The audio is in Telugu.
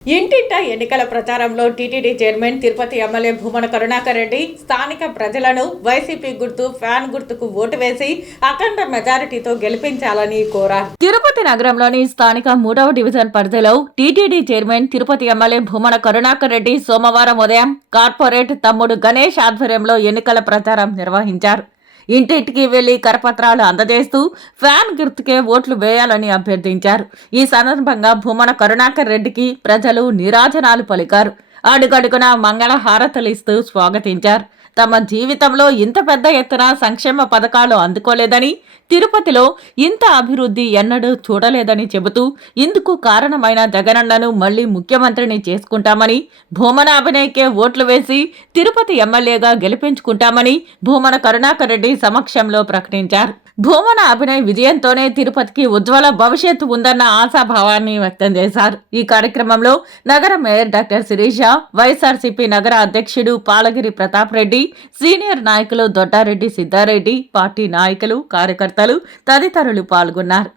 ఇంటింటా ఎన్నికల ప్రచారంలో TTD chairman Tirupati MLA Bhumana Karunakar Reddy స్థానిక ప్రజలను వైసీపీ గుర్తు ఫ్యాన్ గుర్తుకు ఓటు వేసి అఖండ మెజారిటీతో గెలిపించాలని కోరారు. తిరుపతి నగరంలోని స్థానిక 3వ డివిజన్ పరిధిలో TTD chairman Tirupati MLA Bhumana Karunakar Reddy సోమవారం ఉదయం కార్పొరేట్ తమ్ముడు గణేష్ ఆధ్వర్యంలో ఎన్నికల ప్రచారం నిర్వహించారు. ఇంటింటికి వెళ్లి కరపత్రాలు అందజేస్తూ ఫ్యాన్ గుర్తుకే ఓట్లు వేయాలని అభ్యర్థించారు. ఈ సందర్భంగా భూమన కరుణాకర్ రెడ్డికి ప్రజలు నీరాజనాలు పలికారు. అడుగడుగున మంగళ హారతలిస్తూ స్వాగతించారు. తమ జీవితంలో ఇంత పెద్ద ఎత్తున సంక్షేమ పథకాలు అందుకోలేదని, తిరుపతిలో ఇంత అభివృద్ధి ఎన్నడూ చూడలేదని చెబుతూ ఇందుకు కారణమైన జగనన్నను మళ్లీ ముఖ్యమంత్రిని చేసుకుంటామని, భూమన అభినయ్కే ఓట్లు వేసి తిరుపతి ఎమ్మెల్యేగా గెలిపించుకుంటామని భూమన కరుణాకర్ రెడ్డి సమక్షంలో ప్రకటించారు. భూమన అభినయ్ విజయంతోనే తిరుపతికి ఉజ్వల భవిష్యత్తు ఉందన్న ఆశాభావాన్ని వ్యక్తం చేశారు. ఈ కార్యక్రమంలో నగర మేయర్ డాక్టర్ శిరీష, వైఎస్ఆర్సీపీ నగర అధ్యక్షుడు పాలగిరి ప్రతాప్ రెడ్డి, సీనియర్ నాయకులు దొడ్డారెడ్డి సిద్ధారెడ్డి, పార్టీ నాయకులు, కార్యకర్తలు తదితరులు పాల్గొన్నారు.